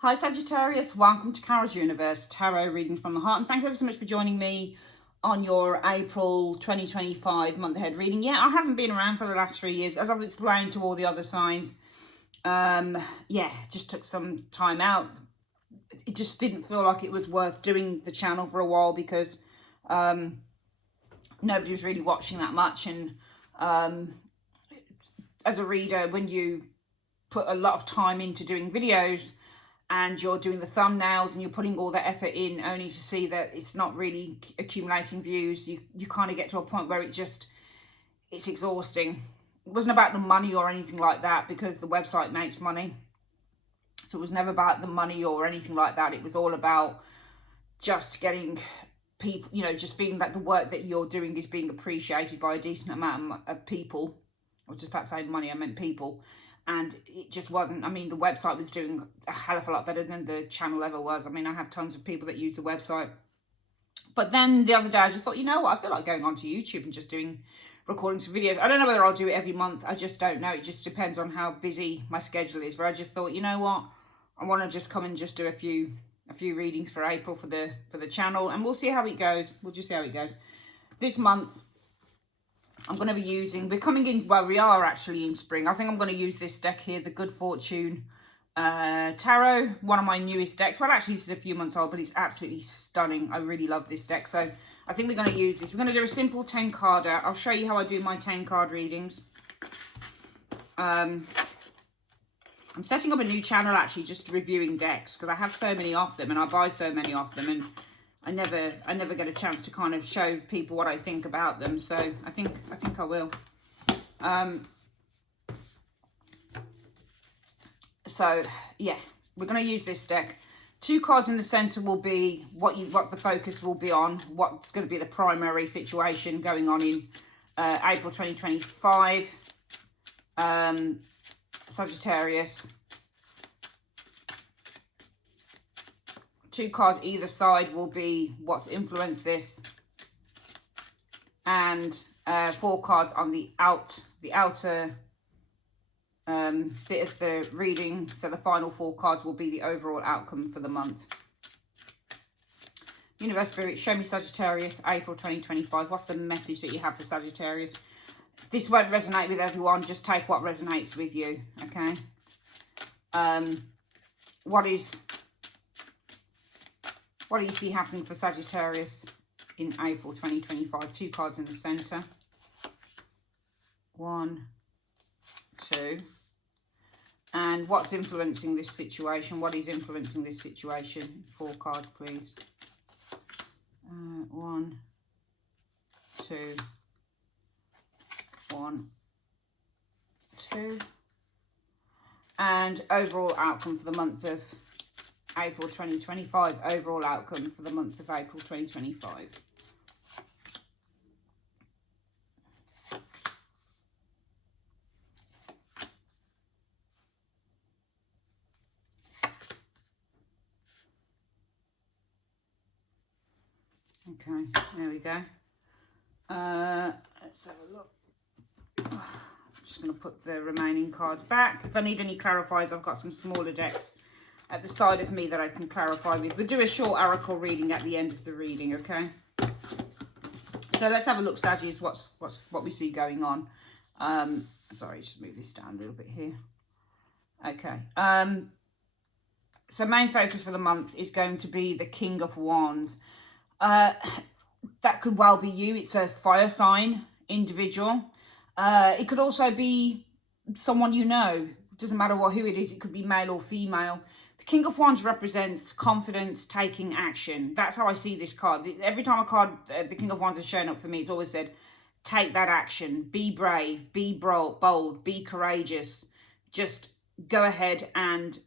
Hi Sagittarius, welcome to Carol's Universe, Tarot Readings from the Heart, and thanks ever so much for joining me on your April 2025 month ahead reading. Yeah, I haven't been around for the last 3 years, as I've explained to all the other signs. Just took some time out. It just didn't feel like it was worth doing the channel for a while because nobody was really watching that much, and as a reader, when you put a lot of time into doing videos and you're doing the thumbnails and you're putting all that effort in only to see that it's not really accumulating views, you kind of get to a point where it's exhausting. It wasn't about the money or anything like that, because the website makes money. So it was never about the money or anything like that. It was all about just getting people, just feeling that the work that you're doing is being appreciated by a decent amount of people. I was just about to say money, I meant people. And it just wasn't. I mean, the website was doing a hell of a lot better than the channel ever was. I mean, I have tons of people that use the website. But then the other day, I just thought, you know what? I feel like going onto YouTube and just recording some videos. I don't know whether I'll do it every month. I just don't know. It just depends on how busy my schedule is. But I just thought, you know what? I want to just come and just do a few readings for April for the channel. And we'll see how it goes. We'll just see how it goes. This month, I'm going to be using, we're coming in, well, we are actually in spring. I think I'm going to use this deck here, the Good Fortune Tarot, one of my newest decks. Well, actually, this is a few months old, but it's absolutely stunning. I really love this deck. So I think we're going to use this. We're going to do a simple 10-carder. I'll show you how I do my 10-card readings. I'm setting up a new channel, actually, just reviewing decks, because I have so many of them and I buy so many of them, and I never get a chance to kind of show people what I think about them. So I think I will. So yeah, we're going to use this deck. 2 cards in the center will be what the focus will be on, what's going to be the primary situation going on in April 2025. Sagittarius. 2 cards either side will be what's influenced this, and 4 cards on the outer bit of the reading. So the final 4 cards will be the overall outcome for the month. Universe Spirit, show me Sagittarius, April 2025. What's the message that you have for Sagittarius? This won't resonate with everyone. Just take what resonates with you, okay? What do you see happening for Sagittarius in April 2025? 2 cards in the centre. 1, 2. And what's influencing this situation? What is influencing this situation? 4 cards, please. 1, 2. 1, 2. And overall outcome for the month of April 2025. Overall outcome for the month of April 2025. Okay, there we go. Let's have a look. I'm just going to put the remaining cards back. If I need any clarifiers, I've got some smaller decks at the side of me that I can clarify with. We'll do a short oracle reading at the end of the reading, okay? So let's have a look, Saggies, what we see going on. Sorry, just move this down a little bit here. Okay. So main focus for the month is going to be the King of Wands. That could well be you. It's a fire sign individual. It could also be someone you know. It doesn't matter who it is. It could be male or female. The King of Wands represents confidence, taking action. That's how I see this card. Every time a card, the King of Wands has shown up for me, it's always said, take that action. Be brave, be bold, be courageous. Just go ahead and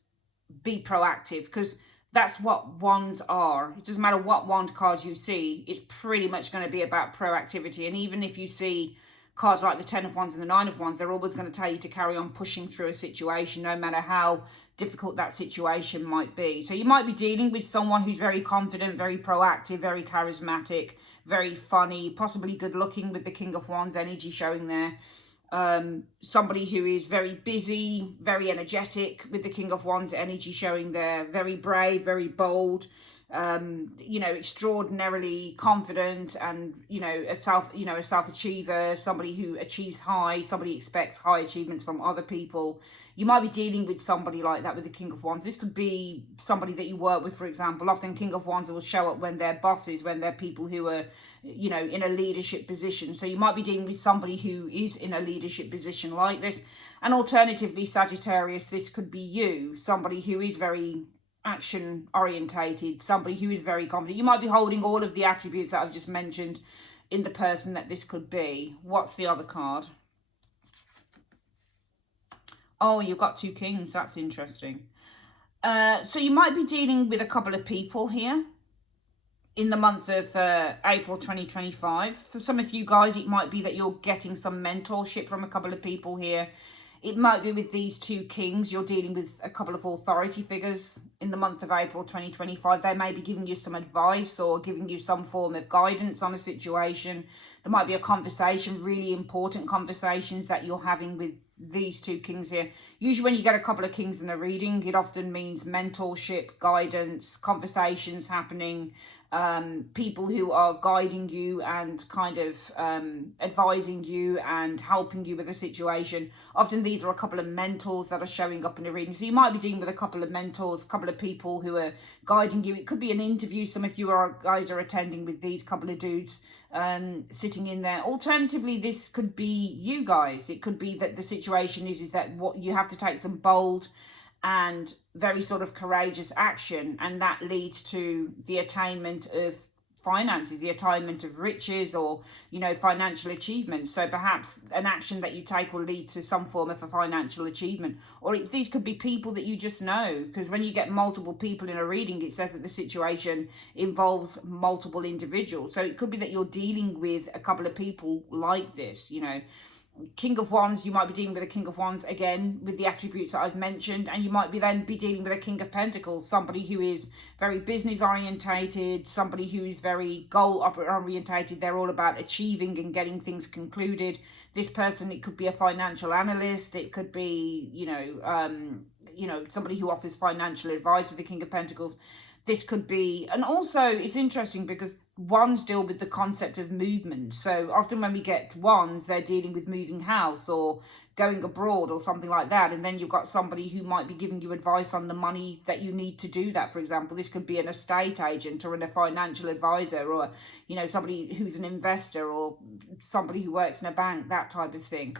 be proactive, because that's what wands are. It doesn't matter what wand card you see. It's pretty much going to be about proactivity. And even if you see cards like the 10 of Wands and the 9 of Wands, they're always going to tell you to carry on pushing through a situation, no matter how difficult that situation might be. So you might be dealing with someone who's very confident, very proactive, very charismatic, very funny, possibly good looking with the King of Wands energy showing there. Somebody who is very busy, very energetic, with the King of Wands energy showing there, very brave, very bold, you know, extraordinarily confident, and a self achiever, somebody who achieves high, somebody expects high achievements from other people. You might be dealing with somebody like that with the King of Wands. This could be somebody that you work with, for example. Often King of Wands will show up when they're bosses, when they're people who are, in a leadership position. So you might be dealing with somebody who is in a leadership position like this. And alternatively, Sagittarius, this could be you, somebody who is very action orientated, somebody who is very confident. You might be holding all of the attributes that I've just mentioned in the person that this could be. What's the other card? Oh, you've got 2 kings. That's interesting. So you might be dealing with a couple of people here in the month of April 2025. For some of you guys, it might be that you're getting some mentorship from a couple of people here. It might be with these 2 kings, you're dealing with a couple of authority figures in the month of April 2025. They may be giving you some advice or giving you some form of guidance on a situation. There might be a conversation, really important conversations that you're having with these 2 kings here. Usually when you get a couple of kings in a reading, it often means mentorship, guidance, conversations happening, people who are guiding you and kind of advising you and helping you with a situation. Often these are a couple of mentors that are showing up in a reading. So you might be dealing with a couple of mentors, a couple of people who are guiding you. It could be an interview. Some of you guys are attending with these couple of dudes sitting in there. Alternatively, this could be you guys. It could be that the situation is that what you have to take some bold and very sort of courageous action, and that leads to the attainment of finances, the attainment of riches, or financial achievement. So perhaps an action that you take will lead to some form of a financial achievement. Or these could be people that you just know, because when you get multiple people in a reading, it says that the situation involves multiple individuals. So it could be that you're dealing with a couple of people like this. King of Wands, you might be dealing with a King of Wands again with the attributes that I've mentioned, and you might be dealing with a King of Pentacles, somebody who is very business orientated, somebody who is very goal orientated. They're all about achieving and getting things concluded. This person, it could be a financial analyst, it could be somebody who offers financial advice with the King of Pentacles. This could be, and also it's interesting because wands deal with the concept of movement. So often when we get wands, they're dealing with moving house or going abroad or something like that. And then you've got somebody who might be giving you advice on the money that you need to do that. For example, this could be an estate agent or a financial advisor, or, somebody who's an investor, or somebody who works in a bank, that type of thing.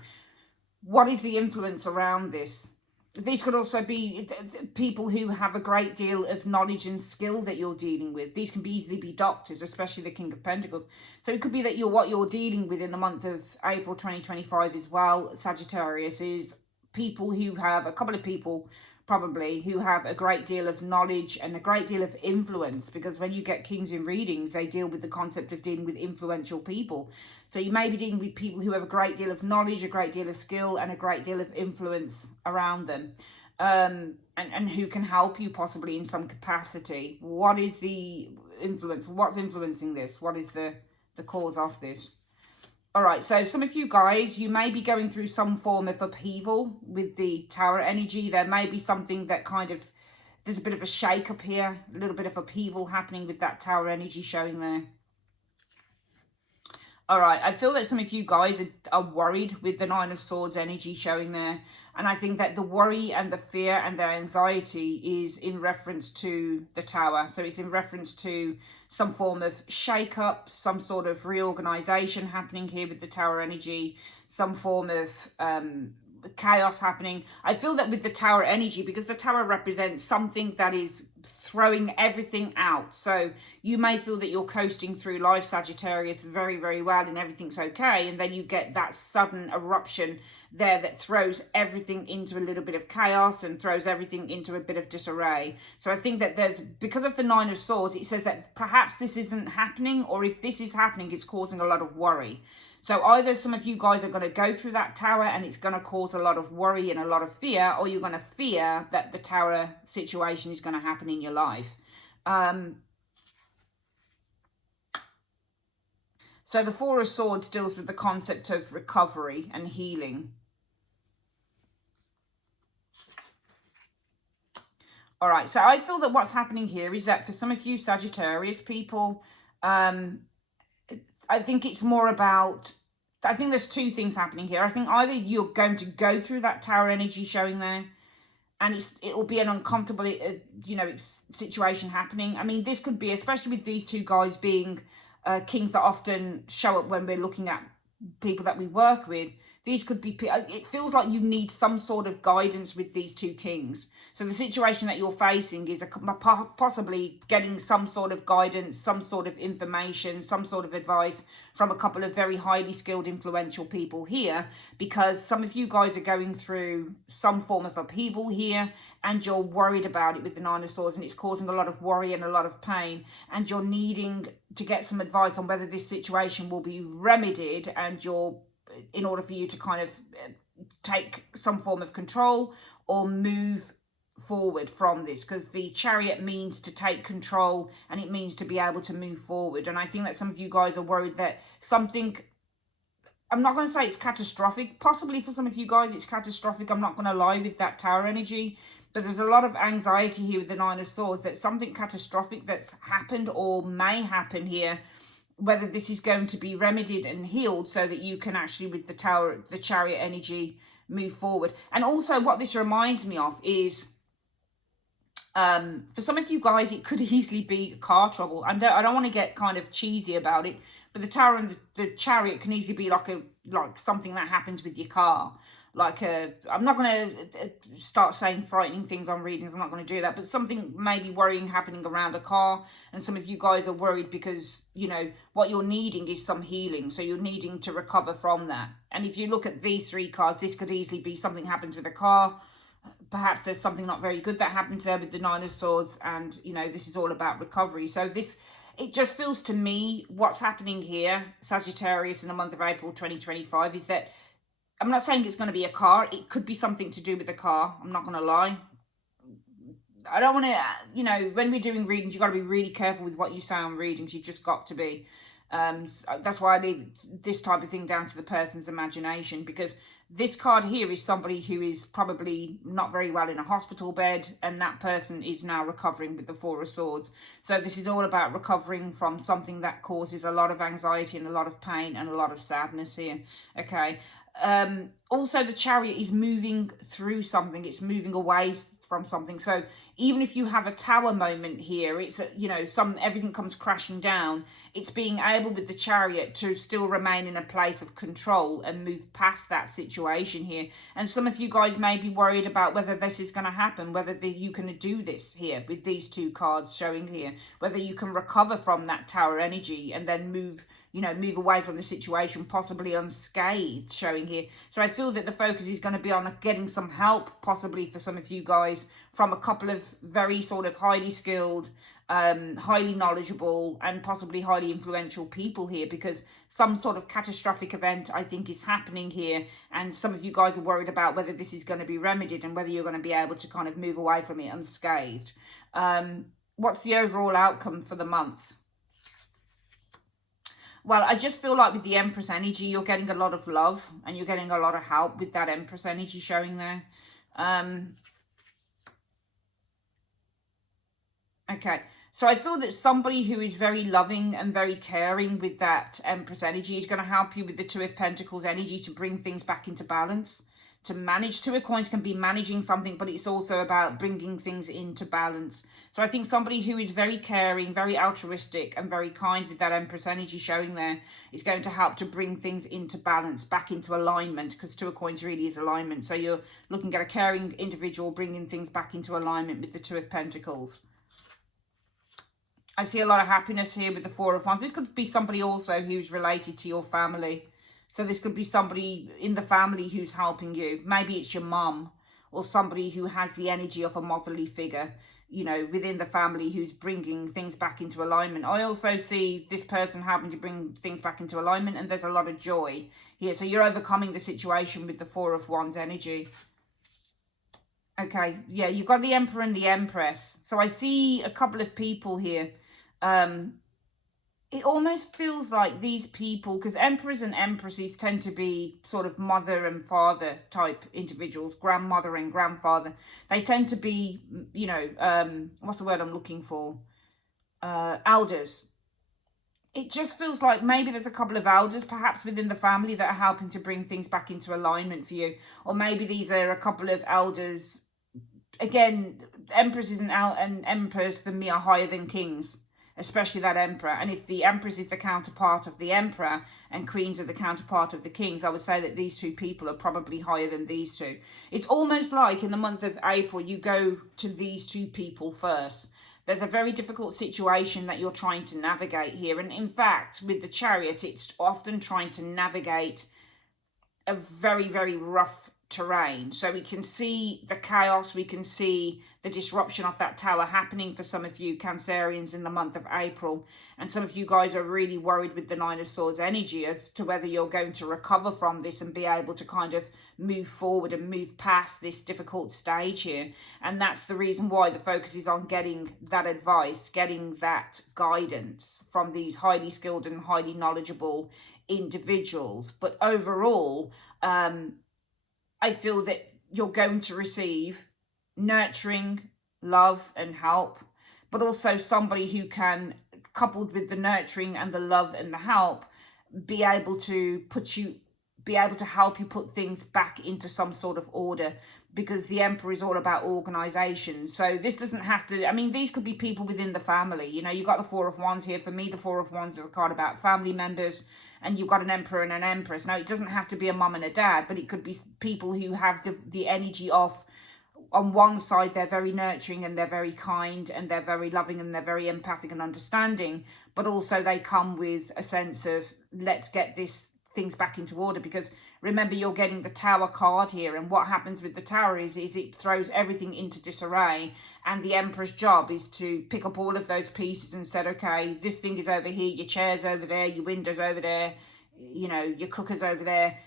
What is the influence around this? These could also be people who have a great deal of knowledge and skill that you're dealing with. These can easily be doctors, especially the King of Pentacles. So it could be that what you're dealing with in the month of April 2025 as well, Sagittarius, is people who have, a couple of people probably, who have a great deal of knowledge and a great deal of influence, because when you get kings in readings, they deal with the concept of dealing with influential people. So you may be dealing with people who have a great deal of knowledge, a great deal of skill, and a great deal of influence around them, and who can help you possibly in some capacity. What is the influence? What's influencing this? What is the cause of this? All right, so some of you guys, you may be going through some form of upheaval with the Tower energy. There may be something that there's a bit of a shake up here, a little bit of upheaval happening with that Tower energy showing there. All right, I feel that some of you guys are worried with the Nine of Swords energy showing there. And I think that the worry and the fear and the anxiety is in reference to the Tower. So it's in reference to some form of shake-up, some sort of reorganization happening here with the Tower energy, some form of chaos happening. I feel that with the Tower energy, because the Tower represents something that is throwing everything out. So you may feel that you're coasting through life, Sagittarius, very, very well, and everything's okay. And then you get that sudden eruption there that throws everything into a little bit of chaos and throws everything into a bit of disarray. So I think that because of the Nine of Swords, it says that perhaps this isn't happening, or if this is happening, it's causing a lot of worry. So either some of you guys are going to go through that Tower and it's going to cause a lot of worry and a lot of fear, or you're going to fear that the Tower situation is going to happen in your life. So the Four of Swords deals with the concept of recovery and healing. All right, so I feel that what's happening here is that for some of you Sagittarius people, I think it's more about, I think there's two things happening here. I think either you're going to go through that Tower energy showing there, and it will be an uncomfortable, situation happening. I mean, this could be, especially with these two guys being kings that often show up when we're looking at people that we work with. These could be, it feels like you need some sort of guidance with these two kings. So the situation that you're facing is possibly getting some sort of guidance, some sort of information, some sort of advice from a couple of very highly skilled, influential people here, because some of you guys are going through some form of upheaval here, and you're worried about it with the Nine of Swords, and it's causing a lot of worry and a lot of pain, and you're needing to get some advice on whether this situation will be remedied, and in order for you to kind of take some form of control or move forward from this, because the Chariot means to take control and it means to be able to move forward. And I think that some of you guys are worried that something, I'm not going to say it's catastrophic, possibly for some of you guys it's catastrophic, I'm not going to lie, with that Tower energy, but there's a lot of anxiety here with the Nine of Swords that something catastrophic that's happened or may happen here, whether this is going to be remedied and healed so that you can actually, with the Chariot energy, move forward. And also what this reminds me of is, for some of you guys, it could easily be car trouble. I don't want to get kind of cheesy about it, but the Tower and the Chariot can easily be like something that happens with your car. I'm not going to start saying frightening things on readings. I'm not going to do that. But something maybe worrying happening around a car. And some of you guys are worried because, what you're needing is some healing. So you're needing to recover from that. And if you look at these three cards, this could easily be something happens with a car. Perhaps there's something not very good that happens there with the Nine of Swords. And, this is all about recovery. So it just feels to me what's happening here, Sagittarius, in the month of April 2025, is that I'm not saying it's going to be a car. It could be something to do with a car. I'm not going to lie. I don't want to, when we're doing readings, you've got to be really careful with what you say on readings. You've just got to be. That's why I leave this type of thing down to the person's imagination, because this card here is somebody who is probably not very well in a hospital bed, and that person is now recovering with the Four of Swords. So this is all about recovering from something that causes a lot of anxiety and a lot of pain and a lot of sadness here. Okay. Also the Chariot is moving through something, it's moving away from something. So even if you have a tower moment here, it's everything comes crashing down, it's being able with the Chariot to still remain in a place of control and move past that situation here. And some of you guys may be worried about whether this is going to happen, whether you can do this here with these two cards showing here, whether you can recover from that Tower energy and then move away from the situation, possibly unscathed, showing here. So I feel that the focus is going to be on getting some help, possibly for some of you guys, from a couple of very sort of highly skilled, highly knowledgeable, and possibly highly influential people here, because some sort of catastrophic event, I think, is happening here. And some of you guys are worried about whether this is going to be remedied and whether you're going to be able to kind of move away from it unscathed. What's the overall outcome for the month? Well, I just feel like with the Empress energy, you're getting a lot of love and you're getting a lot of help with that Empress energy showing there. Okay, so I feel that somebody who is very loving and very caring with that Empress energy is going to help you with the Two of Pentacles energy to bring things back into balance. To manage, Two of Coins can be managing something, but it's also about bringing things into balance. So I think somebody who is very caring, very altruistic, and very kind with that Empress energy showing there is going to help to bring things into balance, back into alignment, because Two of Coins really is alignment. So you're looking at a caring individual bringing things back into alignment with the Two of Pentacles. I see a lot of happiness here with the Four of Wands. This could be somebody also who's related to your family. So this could be somebody in the family who's helping you. Maybe it's your mum or somebody who has the energy of a motherly figure, within the family who's bringing things back into alignment. I also see this person having to bring things back into alignment, and there's a lot of joy here. So you're overcoming the situation with the Four of Wands energy. Okay, yeah, you've got the Emperor and the Empress. So I see a couple of people here. it almost feels like these people, because emperors and empresses tend to be sort of mother and father type individuals, grandmother and grandfather. They tend to be, you know, what's the word I'm looking for? Elders. It just feels like maybe there's a couple of elders perhaps within the family that are helping to bring things back into alignment for you. Or maybe these are a couple of elders. Again, empresses and emperors for me are higher than kings, especially that emperor. And if the empress is the counterpart of the emperor and queens are the counterpart of the kings, I would say that these two people are probably higher than these two. It's almost like in the month of April, you go to these two people first. There's a very difficult situation that you're trying to navigate here. And in fact, with the Chariot, it's often trying to navigate a very, very rough terrain. So we can see the chaos, we can see the disruption of that tower happening for some of you Cancerians in the month of April. And some of you guys are really worried with the Nine of Swords energy as to whether you're going to recover from this and be able to kind of move forward and move past this difficult stage here. And that's the reason why the focus is on getting that advice, getting that guidance from these highly skilled and highly knowledgeable individuals. But overall, I feel that you're going to receive nurturing, love and help, but also somebody who can, coupled with the nurturing and the love and the help, be able to help you put things back into some sort of order, because the Emperor is all about organization. So this doesn't have to, I mean, these could be people within the family. You know, you've got the Four of Wands here. For me, the Four of Wands is a card about family members, and you've got an Emperor and an Empress. Now, it doesn't have to be a mum and a dad, but it could be people who have the energy of, on one side, they're very nurturing and they're very kind and they're very loving and they're very empathic and understanding, but also they come with a sense of, let's get things back into order. Because remember, you're getting the Tower card here, and what happens with the Tower is it throws everything into disarray, and the Emperor's job is to pick up all of those pieces and said, okay, this thing is over here, your chair's over there, your window's over there, you know, your cooker's over there,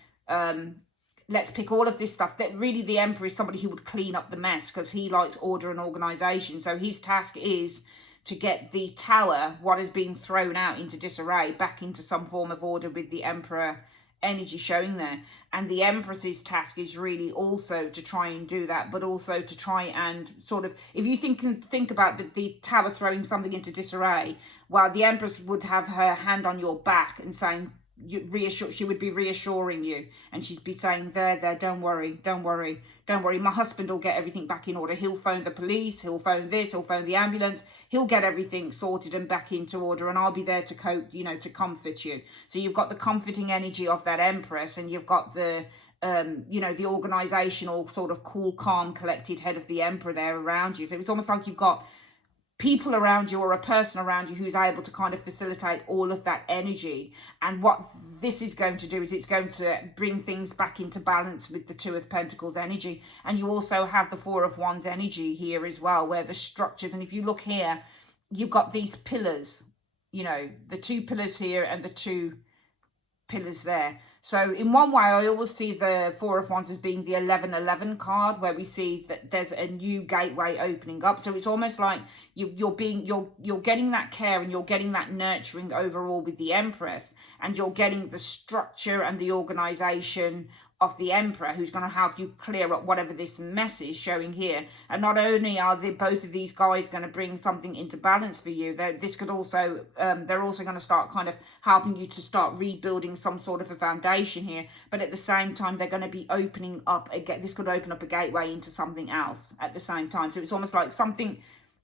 let's pick all of this stuff. That really, the Emperor is somebody who would clean up the mess, because he likes order and organization. So his task is to get the Tower, what is being thrown out into disarray, back into some form of order, with the Emperor energy showing there. And the Empress's task is really also to try and do that, but also to try and sort of, if you think about the Tower throwing something into disarray, while the Empress would have her hand on your back and saying, she would be reassuring you, and she'd be saying, there, don't worry, my husband will get everything back in order. He'll phone the police, he'll phone this, he'll phone the ambulance, he'll get everything sorted and back into order, and I'll be there to cope, you know, to comfort you. So you've got the comforting energy of that Empress, and you've got the you know, the organizational sort of cool, calm, collected head of the Emperor there around you. So it's almost like you've got people around you, or a person around you, who's able to kind of facilitate all of that energy. And what this is going to do is it's going to bring things back into balance with the Two of Pentacles energy. And you also have the Four of Wands energy here as well, where the structures, and if you look here, you've got these pillars, you know, the two pillars here and the two pillars there. So in one way, I always see the Four of Wands as being the 1111 card, where we see that there's a new gateway opening up. So it's almost like you're getting that care and you're getting that nurturing overall with the Empress, and you're getting the structure and the organization of the Emperor, who's going to help you clear up whatever this mess is showing here. And not only are both of these guys going to bring something into balance for you, this could also they're also going to start kind of helping you to start rebuilding some sort of a foundation here. But at the same time, they're going to be opening up again. This could open up a gateway into something else at the same time. So it's almost like something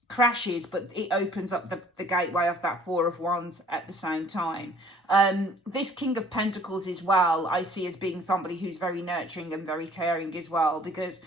crashes, but it opens up the gateway of that Four of Wands at the same time. This King of Pentacles as well, I see as being somebody who's very nurturing and very caring as well, because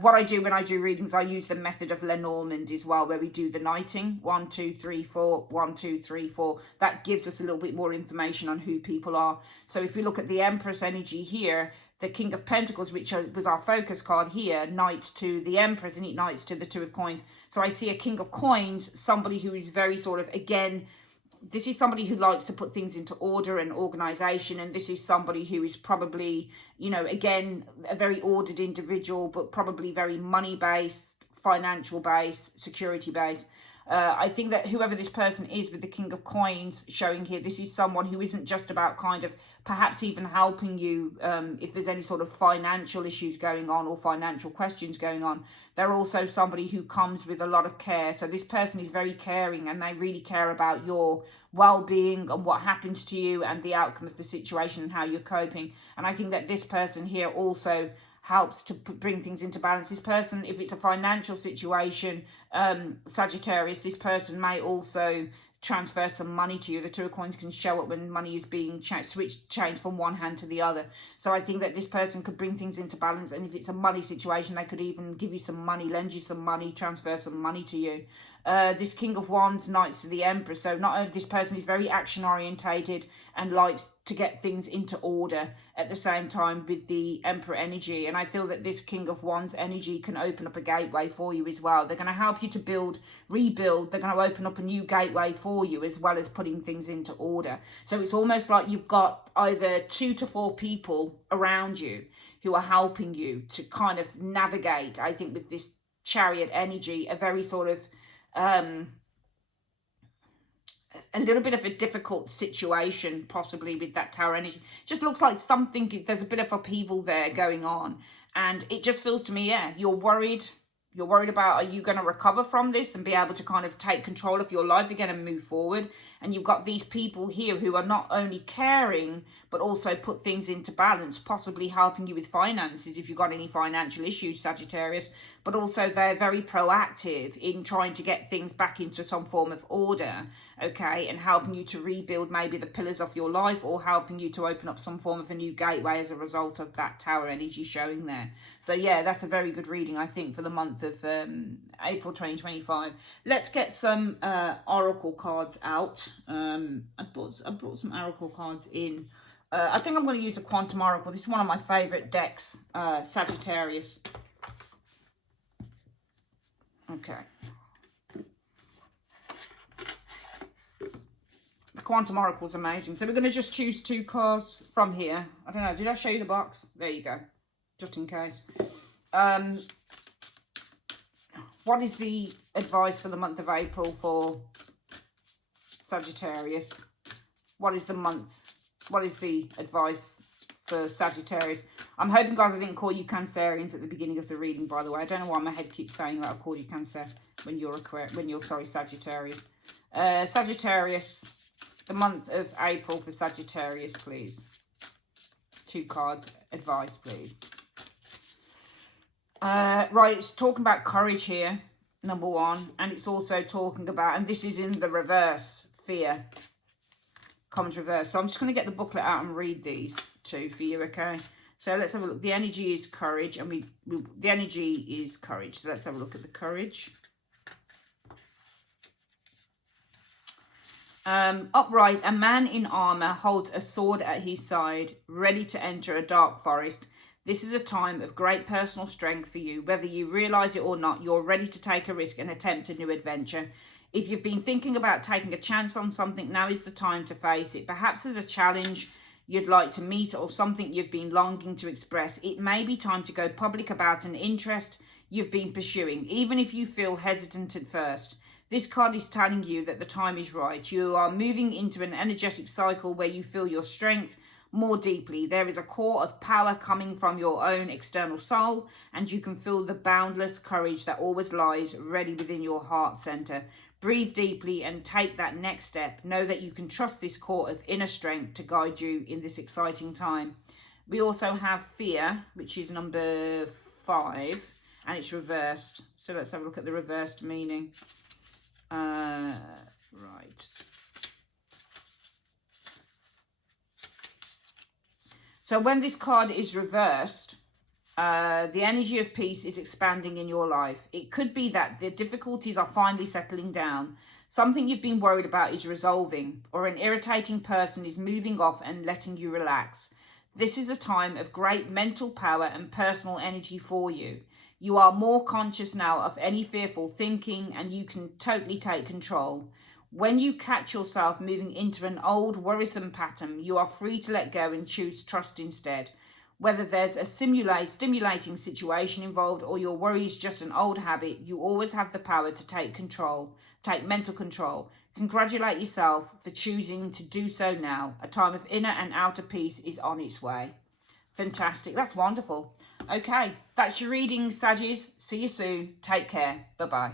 what I do when I do readings, I use the method of Lenormand as well, where we do the knighting, 1 2 3 4 1 2 3 4. That gives us a little bit more information on who people are. So if we look at the Empress energy here, the King of Pentacles, which was our focus card here, knights to the Empress, and it knights to the Two of Coins. So I see a King of Coins, somebody who is very sort of, again, this is somebody who likes to put things into order and organization. And this is somebody who is probably, you know, again, a very ordered individual, but probably very money-based, financial-based, security-based. I think that whoever this person is with the King of Coins showing here, this is someone who isn't just about kind of perhaps even helping you if there's any sort of financial issues going on or financial questions going on. They're also somebody who comes with a lot of care. So this person is very caring, and they really care about your well-being and what happens to you and the outcome of the situation and how you're coping. And I think that this person here also helps to bring things into balance. This person, if it's a financial situation, Sagittarius, this person may also transfer some money to you. The Two of Coins can show up when money is being changed from one hand to the other. So I think that this person could bring things into balance, and if it's a money situation, they could even give you some money, lend you some money, transfer some money to you. This King of Wands, Knights to the Empress. So not only this person is very action orientated and likes to get things into order at the same time with the Emperor energy. And I feel that this King of Wands energy can open up a gateway for you as well. They're going to help you to rebuild. They're going to open up a new gateway for you as well as putting things into order. So it's almost like you've got either 2 to 4 people around you who are helping you to kind of navigate, I think, with this Chariot energy, a very sort of a little bit of a difficult situation possibly with that Tower energy. Just looks like something, there's a bit of upheaval there going on, and it just feels to me, yeah, you're worried about, are you going to recover from this and be able to kind of take control of your life again and move forward? And you've got these people here who are not only caring but also put things into balance, possibly helping you with finances if you've got any financial issues, Sagittarius, but also they're very proactive in trying to get things back into some form of order, okay, and helping you to rebuild maybe the pillars of your life, or helping you to open up some form of a new gateway as a result of that Tower energy showing there. So yeah, that's a very good reading, I think, for the month of April 2025. Let's get some oracle cards out. I brought some oracle cards in. I think I'm going to use the Quantum Oracle. This is one of my favorite decks, Sagittarius. Okay. The Quantum Oracle is amazing. So we're going to just choose 2 cards from here. I don't know. Did I show you the box? There you go. Just in case. What is the advice for the month of April for Sagittarius? What is the advice for Sagittarius? I'm hoping, guys, I didn't call you Cancerians at the beginning of the reading, by the way. I don't know why my head keeps saying that I've called you Cancer when you're Sagittarius. Sagittarius, the month of April for Sagittarius, please. 2 cards, advice, please. Right, it's talking about courage here, number 1. And it's also talking about, and this is in the reverse, fear. Comes reverse. So I'm just going to get the booklet out and read these 2 for you, okay? So let's have a look. The energy is courage, and the energy is courage. So let's have a look at the courage. Upright, a man in armor holds a sword at his side, ready to enter a dark forest. This is a time of great personal strength for you. Whether you realize it or not, you're ready to take a risk and attempt a new adventure. If you've been thinking about taking a chance on something, now is the time to face it. Perhaps there's a challenge you'd like to meet or something you've been longing to express. It may be time to go public about an interest you've been pursuing, even if you feel hesitant at first. This card is telling you that the time is right. You are moving into an energetic cycle where you feel your strength more deeply. There is a core of power coming from your own external soul, and you can feel the boundless courage that always lies ready within your heart center. Breathe deeply and take that next step. Know that you can trust this core of inner strength to guide you in this exciting time. We also have fear, which is number 5, and it's reversed. So let's have a look at the reversed meaning. Right. So when this card is reversed, the energy of peace is expanding in your life. It could be that the difficulties are finally settling down. Something you've been worried about is resolving, or an irritating person is moving off and letting you relax. This is a time of great mental power and personal energy for you. You are more conscious now of any fearful thinking, and you can totally take control. When you catch yourself moving into an old worrisome pattern, you are free to let go and choose trust instead. Whether there's a stimulating situation involved or your worry is just an old habit, you always have the power to take mental control. Congratulate yourself for choosing to do so now. A time of inner and outer peace is on its way. Fantastic. That's wonderful. Okay, that's your reading, Saggies. See you soon. Take care. Bye-bye.